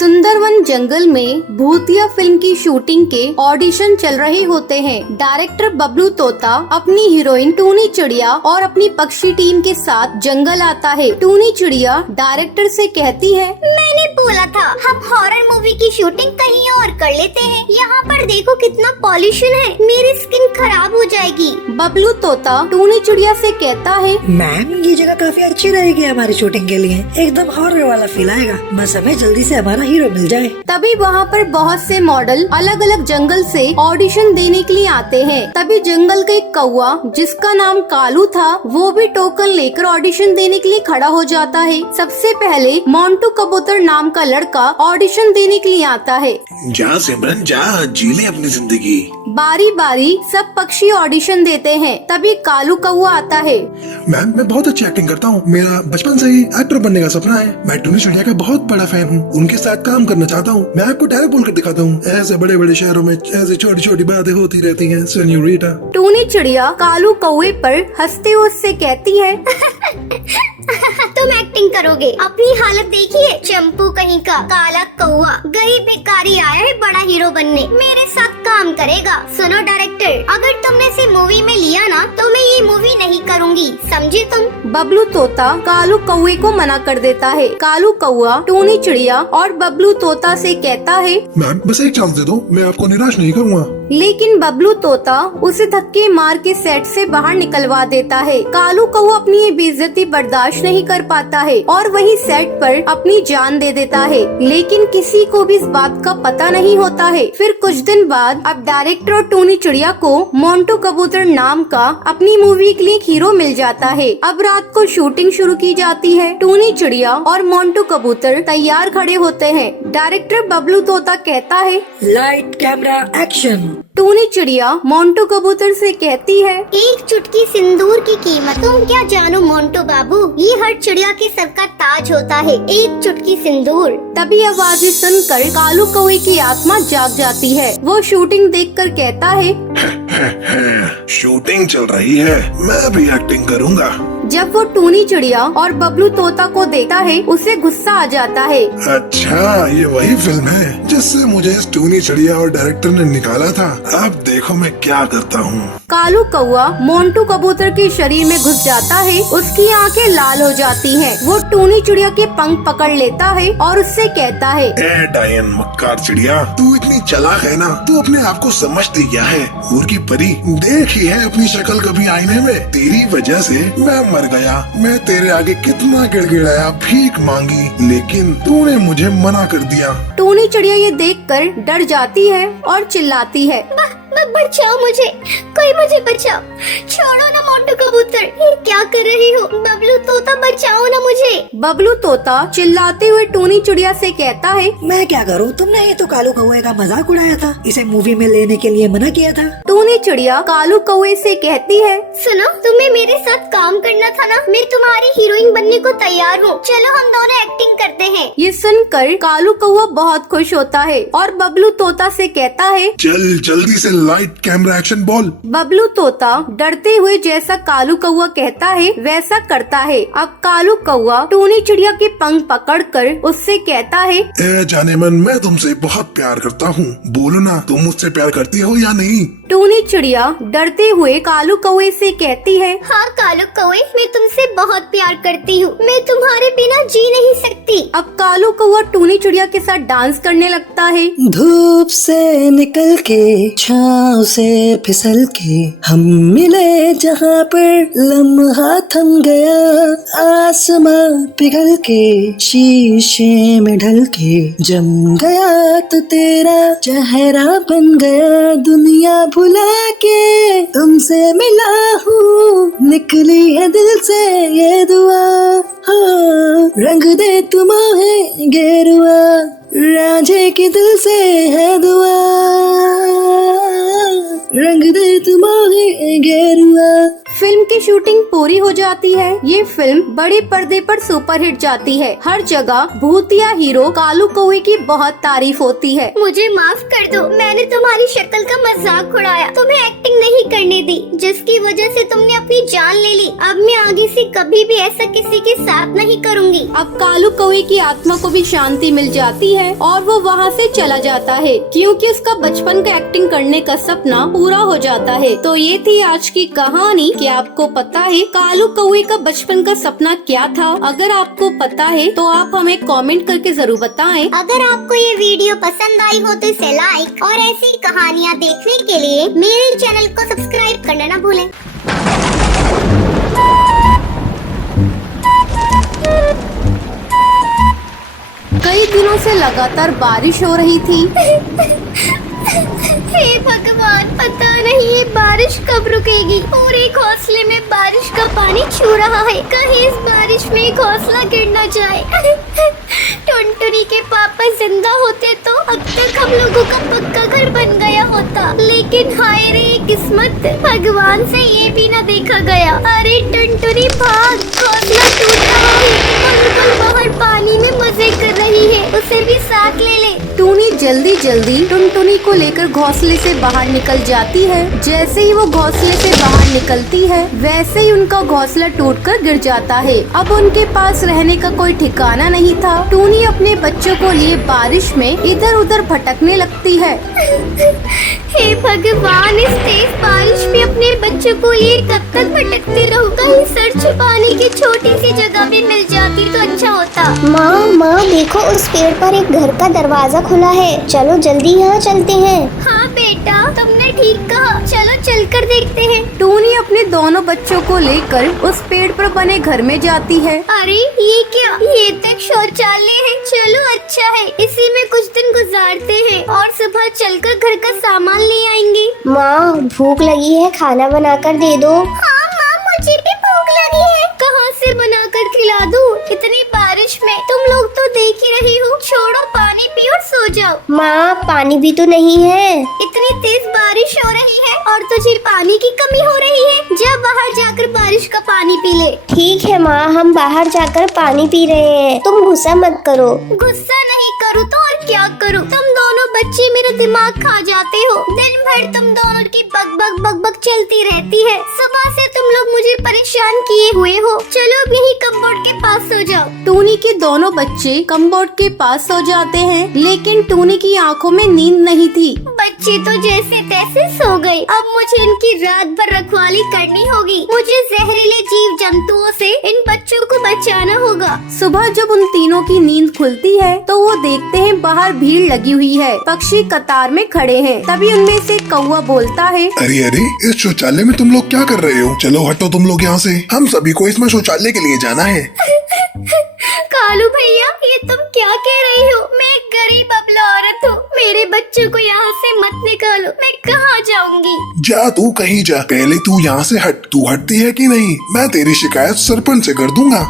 सुंदरवन जंगल में भूतिया फिल्म की शूटिंग के ऑडिशन चल रहे होते हैं। डायरेक्टर बबलू तोता अपनी हीरोइन टूनी चिड़िया और अपनी पक्षी टीम के साथ जंगल आता है। टूनी चिड़िया डायरेक्टर से कहती है, मैंने बोला था हम हॉरर मूवी की शूटिंग कहीं और कर लेते हैं। यहाँ पर देखो कितना पॉल्यूशन है, मेरी स्किन खराब हो जाएगी। बबलू तोता टूनी चिड़िया से कहता है, मैम ये जगह काफी अच्छी रहेगी हमारी शूटिंग के लिए, एकदम हॉरर वाला फील आएगा। बस हमें जल्दी से हमारा हीरो मिल जाए। तभी वहाँ पर बहुत से मॉडल अलग अलग जंगल से ऑडिशन देने के लिए आते हैं। तभी जंगल का एक कौवा जिसका नाम कालू था वो भी टोकन लेकर ऑडिशन देने के लिए खड़ा हो जाता है। सबसे पहले मोंटू कबूतर नाम का लड़का ऑडिशन देने के लिए आता है। जा सिमरन जा, जी ले अपनी जिंदगी। बारी बारी सब पक्षी ऑडिशन देते हैं। तभी कालू कौवा आता है। मैम मैं बहुत अच्छी एक्टिंग करता हूँ, मेरा बचपन से ही एक्टर बनने का सपना है। मैं टूनी चिड़िया का बहुत बड़ा फैन हूँ, उनके साथ काम करना चाहता हूँ। मैं आपको डायरेक्ट बोल कर दिखाता हूँ, ऐसे बड़े बड़े शहरों में ऐसे छोटी छोटी बातें होती रहती हैं सेन्योरिटा। टूनी चिड़िया कालू कौवे पर हंसते हुए उससे कहती है, तुम एक्टिंग करोगे? अपनी हालत देखिए, चंपू कहीं का काला कौवा गरीब भिखारी आया है बड़ा हीरो बनने, मेरे साथ काम करेगा। सुनो डायरेक्टर, अगर तुमने इसे मूवी में लिया ना तो मैं ये मूवी नहीं करूँगी, समझे तुम? बबलू तोता कालू कौवे को मना कर देता है। कालू कौवा टूनी चिड़िया और बबलू तोता से कहता है, मैम बस एक चांस दे दो, मैं आपको निराश नहीं करूँगा। लेकिन बबलू तोता उसे धक्के मार के सेट से बाहर निकलवा देता है। कालू कौवा अपनी ये बेइज्जती बर्दाश्त नहीं कर पाता है और वही सेट पर अपनी जान दे देता है। लेकिन किसी को भी इस बात का पता नहीं होता है। फिर कुछ दिन बाद अब डायरेक्टर और टूनी चिड़िया को मोंटू कबूतर नाम का अपनी मूवी के लिए एक हीरो मिल जाता है। अब रात को शूटिंग शुरू की जाती है। टूनी चिड़िया और मोंटू कबूतर तैयार खड़े होते हैं। डायरेक्टर बबलू तोता कहता है, लाइट कैमरा एक्शन। टूनी चिड़िया मोंटू कबूतर से कहती है, एक चुटकी सिंदूर की कीमत तुम क्या जानो मोंटू बाबू, ये हर चिड़िया के सर का ताज होता है, एक चुटकी सिंदूर। तभी आवाजें सुनकर कालू कौवे की आत्मा जाग जाती है। वो शूटिंग देखकर कहता है, शूटिंग चल रही है, मैं भी एक्टिंग करूँगा। जब वो टूनी चिड़िया और बबलू तोता को देखता है उसे गुस्सा आ जाता है। अच्छा ये वही फिल्म है जिससे मुझे इस टूनी चिड़िया और डायरेक्टर ने निकाला था। अब देखो मैं क्या करता हूँ। कालू कौवा मोंटू कबूतर के शरीर में घुस जाता है। उसकी आंखें लाल हो जाती हैं। वो टूनी चिड़िया के पंख पकड़ लेता है और उससे कहता है, ए डायन मक्कार चिड़िया, तू इतनी चालाक है ना, तू अपने आप को समझती क्या है? मूर्ख की परी, देखी है अपनी शक्ल कभी आईने में? तेरी वजह से मैं मर गया। मैं तेरे आगे कितना गिड़गिड़ाया, भीख मांगी, लेकिन तूने मुझे मना कर दिया। टूनी चिड़िया ये देखकर डर जाती है और चिल्लाती है, बचाओ मुझे, कोई मुझे बचाओ, छोड़ो ना मोंटू कबूतर, ये क्या कर रही हो? बबलू तोता बचाओ ना मुझे। बबलू तोता चिल्लाते हुए टूनी चिड़िया से कहता है, मैं क्या करूँ, तुमने ही तो कालू कौवे का मजाक उड़ाया था, इसे मूवी में लेने के लिए मना किया था। टूनी चिड़िया कालू कौवे से कहती है, सुनो, तुम्हें मेरे साथ काम करना था ना, मैं तुम्हारी हीरोइन बनने को तैयार हूँ, चलो हम दोनों एक्टिंग करते हैं। ये सुनकर कालू कौवा बहुत खुश होता है और बबलू तोता से कहता है, चल जल्दी से लाइट कैमरा एक्शन बोल। बबलू तोता डरते हुए जैसा कालू कौवा कहता है वैसा करता है। अब कालू कौवा टूनी चिड़िया के पंख पकड़कर उससे कहता है, ए जाने मन, मैं तुमसे बहुत प्यार करता हूँ, बोलो ना तुम मुझसे प्यार करती हो या नहीं? टूनी चिड़िया डरते हुए कालू कौवे से कहती है, हाँ कालू कौवे, मैं तुमसे बहुत प्यार करती हूँ, मैं तुम्हारे बिना जी नहीं सकती। अब कालू कौवा टूनी चिड़िया के साथ डांस करने लगता है। धूप से निकल के छाँव से फिसल के हम मिले जहाँ पर लम्हा थम गया, आसमां पिघल के शीशे में ढल के जम गया तो तेरा चेहरा बन गया, दुनिया भुला के तुमसे मिला हूँ, निकली है दिल से ये दुआ, हाँ रंग दे तुम्हें गेरुआ, रांझे के दिल से है दुआ, रंग दे तुम्हें गेरुआ। फिल्म की शूटिंग पूरी हो जाती है। ये फिल्म बड़े पर्दे पर सुपरहिट जाती है। हर जगह भूतिया हीरो कालू कौवे की बहुत तारीफ होती है। मुझे माफ कर दो, मैंने तुम्हारी शक्ल का मजाक उड़ाया, तुम्हें एक्टिंग नहीं करने दी, जिसकी वजह से तुमने अपनी जान ले ली। अब मैं आगे से कभी भी ऐसा किसी के साथ नहीं करूँगी। अब कालू कौवे की आत्मा को भी शांति मिल जाती है और वो वहाँ से चला जाता है, क्योंकि उसका बचपन का एक्टिंग करने का सपना पूरा हो जाता है। तो ये थी आज की कहानी। क्या आपको पता है कालू कौवे का बचपन का सपना क्या था? अगर आपको पता है तो आप हमें कमेंट करके जरूर बताएं। अगर आपको ये वीडियो पसंद आई हो तो इसे लाइक और ऐसी कहानियाँ देखने के लिए मेरे चैनल को सब्सक्राइब करना ना भूलें। कई दिनों से लगातार बारिश हो रही थी। हे भगवान, पता नहीं ये बारिश कब रुकेगी। पूरे घोंसले में बारिश का पानी छू रहा है, कहीं इस बारिश में घोंसला गिर न जाए। टुनटुनी के पापा जिंदा होते तो अब तक हम लोगों का पक्का घर बन गया होता, लेकिन हाय रे किस्मत, भगवान से ये भी न देखा गया। अरे टुनटुनी भाग, घोंसला टूट रहा है। बुलबुल बाहर पानी में मजे कर रही है, उसे भी साथ ले ले। टूनी जल्दी जल्दी टुनटुनी को लेकर घोंसले से बाहर निकल जाती है। जैसे ही वो घोंसले से बाहर निकलती है वैसे ही उनका घोंसला टूटकर गिर जाता है। अब उनके पास रहने का कोई ठिकाना नहीं था। टूनी अपने बच्चों को लिए बारिश में इधर उधर भटकने लगती है। हे भगवान, इस तेज बारिश में अपने बच्चों को लिए कब तक भटकती रहूं? कहीं सर छुपाने की छोटी सी जगह भी मिल जाती तो अच्छा होता। माँ देखो, उस पेड़ पर एक घर का दरवाजा खुला है, चलो जल्दी यहाँ चलते हैं। हाँ बेटा, तुमने ठीक कहा, चलो चलकर देखते हैं। टूनी अपने दोनों बच्चों को लेकर उस पेड़ पर बने घर में जाती है। अरे ये क्या, ये तक शौचालय है। चलो अच्छा है, इसी में कुछ दिन गुजारते हैं और सुबह चलकर घर का सामान ले आएंगे। माँ भूख लगी है, खाना बनाकर दे दो। हाँ माँ, मुझे भी भूख लगी है। कहाँ से बनाकर खिला दूँ? इतनी बारिश में तुम लोग तो देख ही रही हो। छोड़ो, पानी पियो और सो जाओ। माँ पानी भी तो नहीं है। इतनी तेज बारिश हो रही है और तुझे पानी की कमी हो रही है। जा बाहर जाकर बारिश का पानी पी ले। ठीक है माँ, हम बाहर जाकर पानी पी रहे हैं, तुम गुस्सा मत करो। गुस्सा नहीं करूँ तो और क्या करूँ? तुम दोनों बच्चे मेरा दिमाग खा जाते हो। दिन भर तुम दोनों की बक बक चलती रहती है। सुबह से तुम लोग मुझे परेशान किए हुए हो। चलो अब यही कपबोर्ड के पास सो जाओ। टूनी के दोनों बच्चे कमबोर्ड के पास सो जाते हैं, लेकिन टूनी की आंखों में नींद नहीं थी। बच्चे तो जैसे तैसे सो गए। अब मुझे इनकी रात भर रखवाली करनी होगी। मुझे जहरीले जीव जंतुओं से इन बच्चों को बचाना होगा। सुबह जब उन तीनों की नींद खुलती है तो वो देखते हैं बाहर भीड़ लगी हुई है। पक्षी कतार में खड़े हैं। तभी उनमें से कौवा बोलता है, अरे अरे, इस शौचालय में तुम लोग क्या कर रहे हो? चलो हटो तुम लोग यहाँ से, हम सभी को इसमें शौचालय के लिए जाना है। कालू भैया, ये तुम क्या कह रही हो? मैं एक गरीब अबला औरत हूँ, मेरे बच्चों को यहाँ से मत निकालो। मैं कहाँ जाऊँगी? जा तू कहीं जा, पहले तू यहाँ से हट। तू हटती है कि नहीं? मैं तेरी शिकायत सरपंच से कर दूंगा।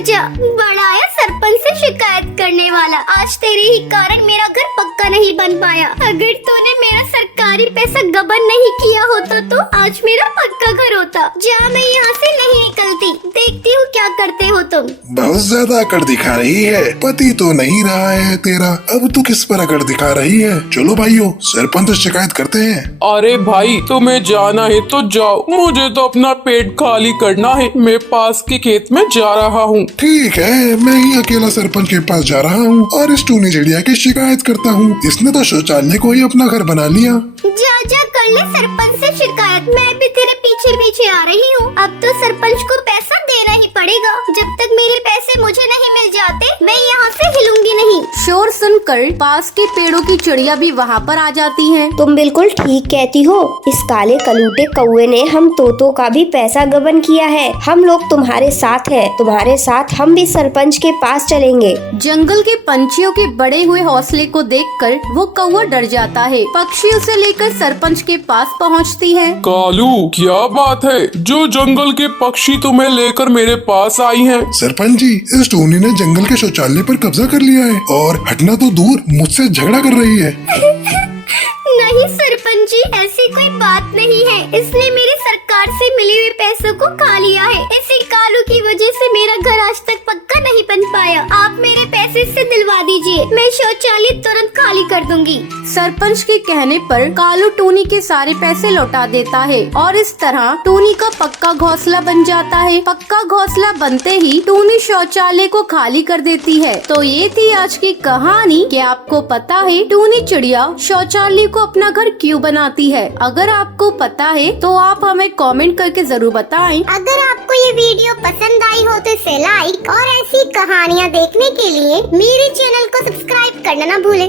जा बड़ा आया सरपंच से शिकायत करने वाला। आज तेरे ही कारण मेरा घर पक्का नहीं बन पाया। अगर तूने मेरा सरकारी पैसा गबन नहीं किया होता तो आज मेरा पक्का घर होता। जा, मैं यहाँ से नहीं निकलती। देखती हूँ क्या करते हो तुम। बहुत ज्यादा अकड़ दिखा रही है। पति तो नहीं रहा है तेरा, अब तू किस पर अकड़ दिखा रही है? चलो भाइयों, सरपंच से शिकायत करते हैं। अरे भाई, तुम्हें जाना है तो जाओ, मुझे तो अपना पेट खाली करना है। मैं पास के खेत में जा रहा हूँ। ठीक है, मैं ही अकेला सरपंच के पास जा रहा हूँ और इस टूनी चिड़िया की शिकायत करता हूँ। इसने तो शौचालय को ही अपना घर बना लिया। जा कर ले सरपंच से शिकायत। मैं भी तेरे पीछे पीछे आ रही हूँ। अब तो सरपंच को पैसा देना ही पड़ेगा। जब तक मेरे पैसे मुझे नहीं मिल जाते मैं यहाँ से हिलूंगी नहीं। शोर सुनकर पास के पेड़ों की चिड़िया भी वहाँ पर आ जाती हैं। तुम बिल्कुल ठीक कहती हो। इस काले कलूटे कौवे ने हम तोतों का भी पैसा गबन किया है। हम लोग तुम्हारे साथ हैं। तुम्हारे साथ हम भी सरपंच के पास चलेंगे। जंगल के पंछियों के बड़े हुए हौसले को देखकर वो कौवा डर जाता है। पक्षी उसे लेकर सरपंच के पास पहुँचती है। कालू, क्या बात है? जो जंगल के पक्षी तुम्हें लेकर मेरे पास आई हैं। सरपंच जी, इस टूनी ने जंगल के शौचालय पर कब्जा कर लिया है और हटना तो दूर मुझसे झगड़ा कर रही है। नहीं सरपंच जी, ऐसी कोई बात नहीं है। इसने मेरे सरकारी बाजार से मिले हुए पैसों को खा लिया है। इसी कालू की वजह से मेरा घर आज तक पक्का नहीं बन पाया। आप मेरे पैसे से दिलवा दीजिए, मैं शौचालय तुरंत खाली कर दूंगी। सरपंच के कहने पर कालू टूनी के सारे पैसे लौटा देता है और इस तरह टूनी का पक्का घोंसला बन जाता है। पक्का घोंसला बनते ही टूनी शौचालय को खाली कर देती है। तो ये थी आज की कहानी। क्या आपको पता है टूनी चिड़िया शौचालय को अपना घर क्यों बनाती है? अगर आपको पता है तो आप हमें कमेंट करके जरूर बताएं। अगर आपको ये वीडियो पसंद आई हो तो इसे लाइक और ऐसी कहानियाँ देखने के लिए मेरे चैनल को सब्सक्राइब करना ना भूलें।